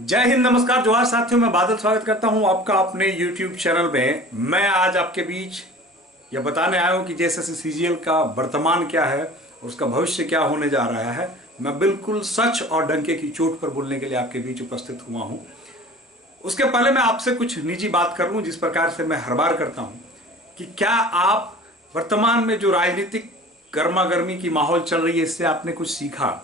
जय हिंद, नमस्कार, जोहार साथियों। मैं बादल स्वागत करता हूं आपका अपने YouTube चैनल में। मैं आज आपके बीच यह बताने आया हूं कि जेएसएससी सीजीएल का वर्तमान क्या है और उसका भविष्य क्या होने जा रहा है। मैं बिल्कुल सच और डंके की चोट पर बोलने के लिए आपके बीच उपस्थित हुआ हूं। उसके पहले मैं आपसे कुछ निजी बात कर लूं, जिस प्रकार से मैं हर बार करता हूं कि क्या आप वर्तमान में जो राजनीतिक गर्मा गर्मी की माहौल चल रही है, इससे आपने कुछ सीखा?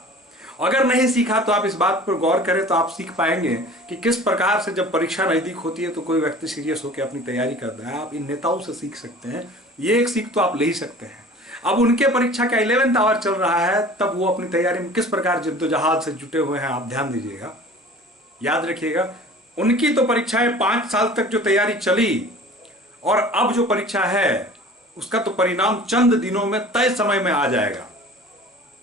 अगर नहीं सीखा तो आप इस बात पर गौर करें तो आप सीख पाएंगे कि किस प्रकार से जब परीक्षा नजदीक होती है तो कोई व्यक्ति सीरियस होकर अपनी तैयारी करता है। आप इन नेताओं से सीख सकते हैं, ये एक सीख तो आप ले ही सकते हैं। अब उनके परीक्षा का 11th आवर चल रहा है, तब वो अपनी तैयारी में किस प्रकार जद्दोजहद से जुटे हुए हैं, आप ध्यान दीजिएगा, याद रखिएगा। उनकी तो परीक्षाएं 5 साल तक जो तैयारी चली और अब जो परीक्षा है उसका तो परिणाम चंद दिनों में तय समय में आ जाएगा।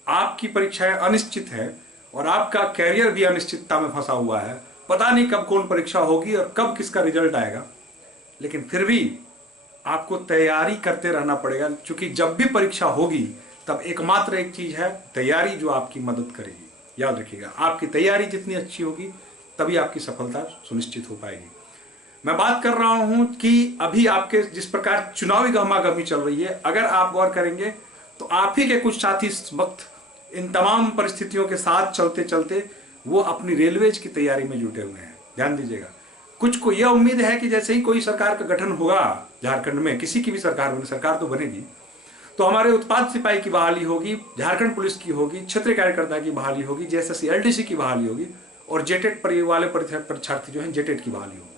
आपकी परीक्षाएं अनिश्चित है और आपका कैरियर भी अनिश्चितता में फंसा हुआ है। पता नहीं कब कौन परीक्षा होगी और कब किसका रिजल्ट आएगा, लेकिन फिर भी आपको तैयारी करते रहना पड़ेगा, क्योंकि जब भी परीक्षा होगी तब एकमात्र एक चीज है, तैयारी, जो आपकी मदद करेगी। याद रखिएगा, आपकी तैयारी जितनी अच्छी होगी तभी आपकी सफलता सुनिश्चित हो पाएगी। मैं बात कर रहा हूं कि अभी आपके जिस प्रकार चुनावी गहमागहमी चल रही है, अगर आप गौर करेंगे तो आप ही के कुछ साथी इस वक्त इन तमाम परिस्थितियों के साथ चलते चलते वो अपनी रेलवेज की तैयारी में जुटे हुए हैं। ध्यान दीजिएगा, कुछ को यह उम्मीद है कि जैसे ही कोई सरकार का गठन होगा झारखंड में, किसी की भी सरकार तो बनेगी, तो हमारे उत्पाद सिपाही की बहाली होगी, झारखंड पुलिस की होगी, क्षेत्रीय कार्यकर्ता की बहाली होगी, जेएसएससी एलडीसी की बहाली होगी और जेटेट वाले परीक्षार्थी जो है जेटेट की बहाली होगी।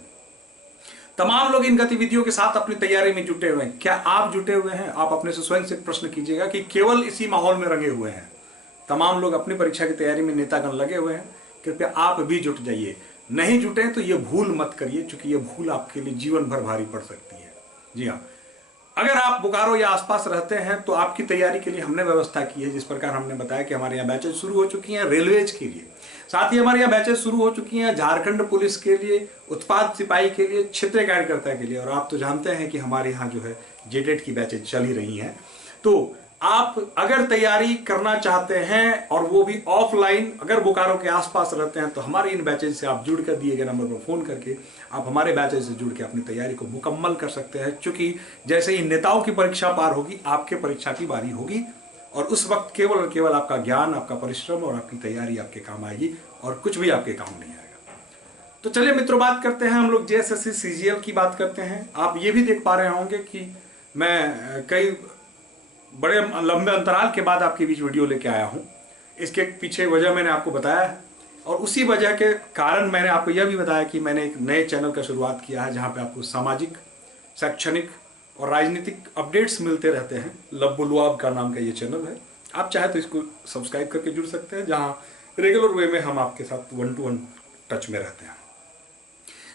तमाम लोग इन गतिविधियों के साथ अपनी तैयारी में जुटे हुए हैं। क्या आप जुटे हुए हैं? आप अपने से स्वयं से प्रश्न कीजिएगा कि केवल इसी माहौल में रंगे हुए हैं। तमाम लोग अपनी परीक्षा की तैयारी में नेतागण लगे हुए हैं। कृपया आप भी जुट जाइए। नहीं जुटे तो ये भूल मत करिए, क्योंकि ये भूल आपके लिए जीवन भर भारी पड़ सकती है। जी हाँ, अगर आप बोकारो या आसपास रहते हैं तो आपकी तैयारी के लिए हमने व्यवस्था की है। जिस प्रकार हमने बताया कि हमारे यहाँ बैचेज शुरू हो चुकी हैं रेलवेज के लिए, साथ ही हमारे यहाँ बैचेज शुरू हो चुकी हैं झारखंड पुलिस के लिए, उत्पाद सिपाही के लिए, क्षेत्रीय कार्यकर्ता के लिए, और आप तो जानते हैं कि हमारे यहाँ जो है जेटेट की बैचेज चल ही रही हैं। तो आप अगर तैयारी करना चाहते हैं और वो भी ऑफलाइन, अगर बोकारो के आसपास रहते हैं, तो हमारे इन बैचेज से आप जुड़ कर दिए गए नंबर पर फोन करके आप हमारे बैचेज से जुड़ के अपनी तैयारी को मुकम्मल कर सकते हैं। क्योंकि जैसे ही नेताओं की परीक्षा पार होगी, आपके परीक्षा की बारी होगी और उस वक्त केवल और केवल आपका ज्ञान, आपका परिश्रम और आपकी तैयारी आपके काम आएगी और कुछ भी आपके काम नहीं आएगा। तो चलिए मित्रों, बात करते हैं हम लोग जेएसएससी सीजीएल की बात करते हैं। आप ये भी देख पा रहे होंगे कि मैं कई बड़े लंबे अंतराल के बाद आपके बीच वीडियो लेके आया हूं। इसके पीछे वजह मैंने आपको बताया है और उसी वजह के कारण मैंने आपको यह भी बताया कि मैंने एक नए चैनल का शुरुआत किया है, जहां पे आपको सामाजिक, शैक्षणिक और राजनीतिक अपडेट्स मिलते रहते हैं। लब्बू लुआब का नाम का ये चैनल है। आप चाहे तो इसको सब्सक्राइब करके जुड़ सकते हैं, जहाँ रेगुलर वे में हम आपके साथ 1-to-1 टच में रहते हैं।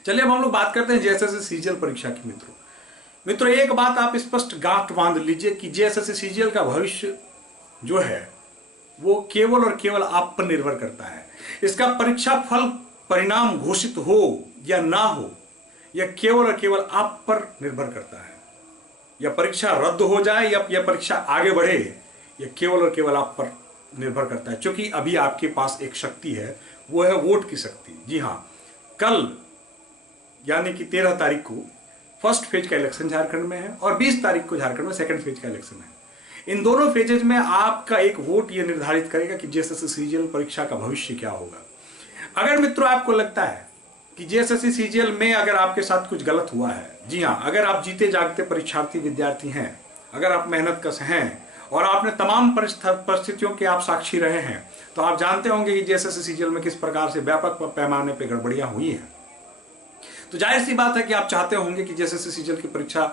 चलिए अब हम लोग बात करते हैं जेएसएससी सीजीएल परीक्षा की। मित्रों, एक बात आप स्पष्ट गांठ बांध लीजिए कि जेएसएससी सीजीएल का भविष्य जो है वो केवल और केवल आप पर निर्भर करता है। इसका परीक्षा फल परिणाम घोषित हो या ना हो, यह केवल और केवल आप पर निर्भर करता है। यह परीक्षा रद्द हो जाए या यह परीक्षा आगे बढ़े, यह केवल और केवल आप पर निर्भर करता है। क्योंकि अभी आपके पास एक शक्ति है, वो है वोट की शक्ति। जी हाँ, कल यानी कि 13 तारीख को फर्स्ट फेज का इलेक्शन झारखंड में है और 20 तारीख को झारखंड में सेकंड फेज का इलेक्शन है। इन दोनों फेजेज में आपका एक वोट यह निर्धारित करेगा कि जेएसएससी सीजीएल परीक्षा का भविष्य क्या होगा। अगर मित्रों आपको लगता है कि जेएसएससी सीजीएल में अगर आपके साथ कुछ गलत हुआ है, जी हाँ, अगर आप जीते जागते परीक्षार्थी विद्यार्थी हैं, अगर आप मेहनत कश हैं और आपने तमाम परिस्थितियों के आप साक्षी रहे हैं, तो आप जानते होंगे कि जेएसएससी सीजीएल में किस प्रकार से व्यापक पैमाने पर गड़बड़ियां हुई हैं। तो जाहिर सी बात है कि आप चाहते होंगे कि जेएसएससी सीजीएल की परीक्षा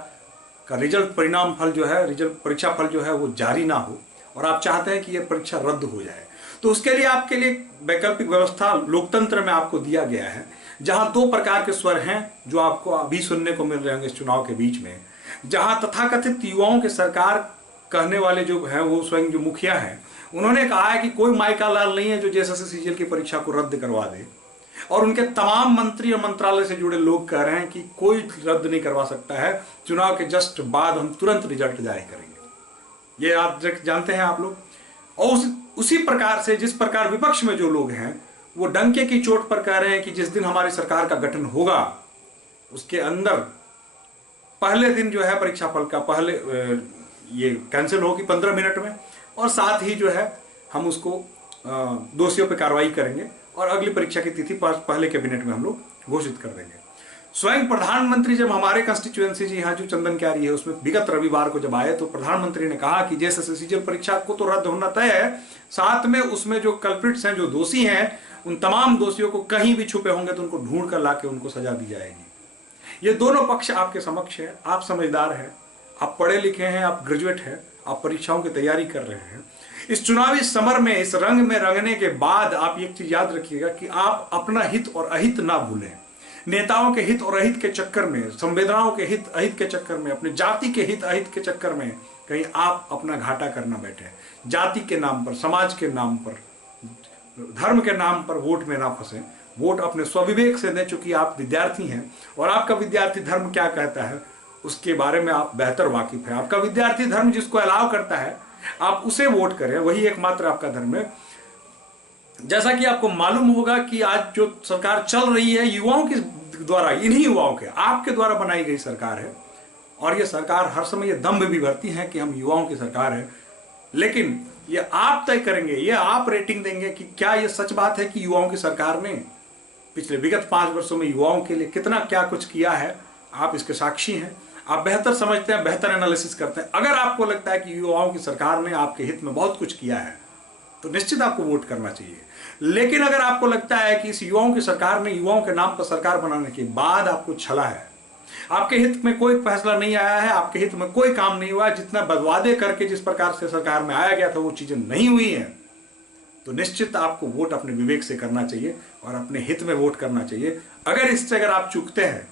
का रिजल्ट, परिणाम फल जो है, रिजल्ट परीक्षा फल जो है वो जारी ना हो और आप चाहते हैं कि यह परीक्षा रद्द हो जाए। तो उसके लिए आपके लिए वैकल्पिक व्यवस्था लोकतंत्र में आपको दिया गया है, जहां 2 प्रकार के स्वर हैं जो आपको अभी सुनने को मिल रहे होंगे इस चुनाव के बीच में। जहां तथाकथित युवाओं के सरकार कहने वाले जो है, वो स्वयं जो मुखिया है, उन्होंने कहा है कि कोई माइका लाल नहीं है जो जेएसएससी सीजीएल की परीक्षा को रद्द करवा दे, और उनके तमाम मंत्री और मंत्रालय से जुड़े लोग कह रहे हैं कि कोई रद्द नहीं करवा सकता है, चुनाव के जस्ट बाद हम तुरंत रिजल्ट जारी करेंगे। ये आप जानते हैं आप लोग। और उसी प्रकार से जिस प्रकार विपक्ष में जो लोग हैं वो डंके की चोट पर कह रहे हैं कि जिस दिन हमारी सरकार का गठन होगा उसके अंदर पहले दिन जो है परीक्षा फल का पहले ये कैंसिल होगी 15 मिनट में, और साथ ही जो है हम उसको दोषियों पर कार्रवाई करेंगे और अगली परीक्षा की तिथि पहले कैबिनेट में हम लोग घोषित कर देंगे। स्वयं प्रधानमंत्री जब हमारे कंस्टिट्यूएंसी जी यहाँ जो चंदन क्यारी है उसमें विगत रविवार को जब आए तो प्रधानमंत्री ने कहा कि जेएसएससी सीजीएल परीक्षा को तो रद्द होना तय है, साथ में उसमें जो कल्प्रिट्स हैं, जो दोषी हैं, उन तमाम दोषियों को कहीं भी छुपे होंगे तो उनको ढूंढ कर लाके उनको सजा दी जाएगी। ये दोनों पक्ष आपके समक्ष है। आप समझदार हैं, आप पढ़े लिखे हैं, आप ग्रेजुएट हैं, आप परीक्षाओं की तैयारी कर रहे हैं। इस चुनावी समर में इस रंग में रंगने के बाद आप एक चीज याद रखिएगा कि आप अपना हित और अहित ना भूलें। नेताओं के हित और अहित के चक्कर में, संवेदनाओं के हित अहित के चक्कर में, अपने जाति के हित अहित के चक्कर में कहीं आप अपना घाटा करना बैठे। जाति के नाम पर, समाज के नाम पर, धर्म के नाम पर वोट में ना फंसे। वोट अपने स्वविवेक से दें, चूंकि आप विद्यार्थी हैं और आपका विद्यार्थी धर्म क्या कहता है उसके बारे में आप बेहतर वाकिफ है। आपका विद्यार्थी धर्म जिसको अलाव करता है आप उसे वोट करें, वही एकमात्र आपका धर्म है। जैसा कि आपको मालूम होगा कि आज जो सरकार चल रही है युवाओं के द्वारा, इन्हीं युवाओं के, आपके द्वारा बनाई गई सरकार है, और ये सरकार हर समय ये दम्भ भी भरती है कि हम युवाओं की सरकार है, लेकिन ये आप तय करेंगे, ये आप रेटिंग देंगे कि क्या ये सच बात है कि युवाओं की सरकार ने पिछले विगत 5 वर्षों में युवाओं के लिए कितना क्या कुछ किया है। आप इसके साक्षी हैं, आप बेहतर समझते हैं, बेहतर एनालिसिस करते हैं। अगर आपको लगता है कि युवाओं की सरकार ने आपके हित में बहुत कुछ किया है तो निश्चित आपको वोट करना चाहिए। लेकिन अगर आपको लगता है कि इस युवाओं की सरकार ने युवाओं के नाम पर सरकार बनाने के बाद आपको छला है, आपके हित में कोई फैसला नहीं आया है, आपके हित में कोई काम नहीं हुआ, जितना बदवादे करके जिस प्रकार से सरकार में आया गया था वो चीजें नहीं हुई हैं, तो निश्चित आपको वोट अपने विवेक से करना चाहिए और अपने हित में वोट करना चाहिए। अगर इससे अगर आप चूकते हैं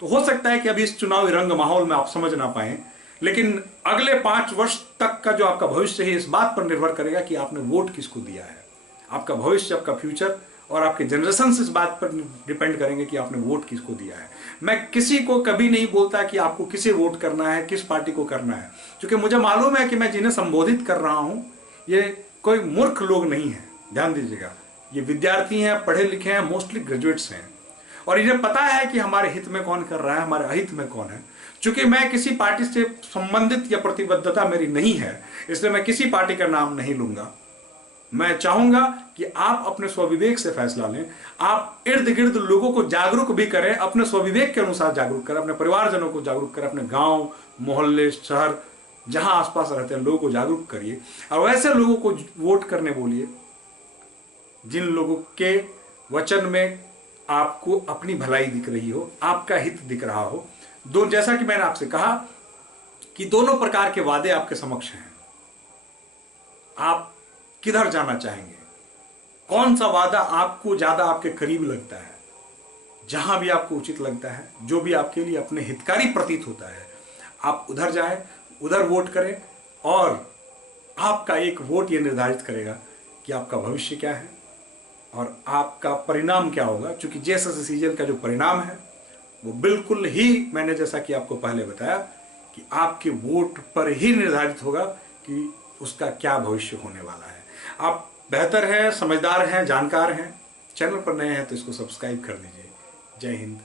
तो हो सकता है कि अभी इस चुनावी रंग माहौल में आप समझ ना पाए, लेकिन अगले 5 वर्ष तक का जो आपका भविष्य है इस बात पर निर्भर करेगा कि आपने वोट किसको दिया है। आपका भविष्य, आपका फ्यूचर और आपके जनरेशन इस बात पर डिपेंड करेंगे कि आपने वोट किसको दिया है। मैं किसी को कभी नहीं बोलता कि आपको किसे वोट करना है, किस पार्टी को करना है, क्योंकि मुझे मालूम है कि मैं जिन्हें संबोधित कर रहा हूं ये कोई मूर्ख लोग नहीं है। ध्यान दीजिएगा, ये विद्यार्थी हैं, पढ़े लिखे हैं, मोस्टली ग्रेजुएट्स हैं, और इन्हें पता है कि हमारे हित में कौन कर रहा है, हमारे अहित में कौन है। चूंकि मैं किसी पार्टी से संबंधित या प्रतिबद्धता मेरी नहीं है, इसलिए मैं किसी पार्टी का नाम नहीं लूंगा। मैं चाहूंगा कि आप अपने स्वविवेक से फैसला लें, आप इर्द गिर्द लोगों को जागरूक भी करें, अपने स्वविवेक के अनुसार जागरूक करें, अपने परिवारजनों को जागरूक करें, अपने गांव, मोहल्ले, शहर, जहां आसपास रहते हैं लोगों को जागरूक करिए और वैसे लोगों को वोट करने बोलिए जिन लोगों के वचन में आपको अपनी भलाई दिख रही हो, आपका हित दिख रहा हो। जैसा कि मैंने आपसे कहा कि दोनों प्रकार के वादे आपके समक्ष हैं। आप किधर जाना चाहेंगे, कौन सा वादा आपको ज्यादा आपके करीब लगता है, जहां भी आपको उचित लगता है, जो भी आपके लिए अपने हितकारी प्रतीत होता है, आप उधर जाएं, उधर वोट करें, और आपका एक वोट ये निर्धारित करेगा कि आपका भविष्य क्या है और आपका परिणाम क्या होगा। क्योंकि जेएसएससी सीजीएल का जो परिणाम है वो बिल्कुल ही, मैंने जैसा कि आपको पहले बताया, कि आपके वोट पर ही निर्धारित होगा कि उसका क्या भविष्य होने वाला है। आप बेहतर हैं, समझदार हैं, जानकार हैं, चैनल पर नए हैं तो इसको सब्सक्राइब कर दीजिए। जय हिंद।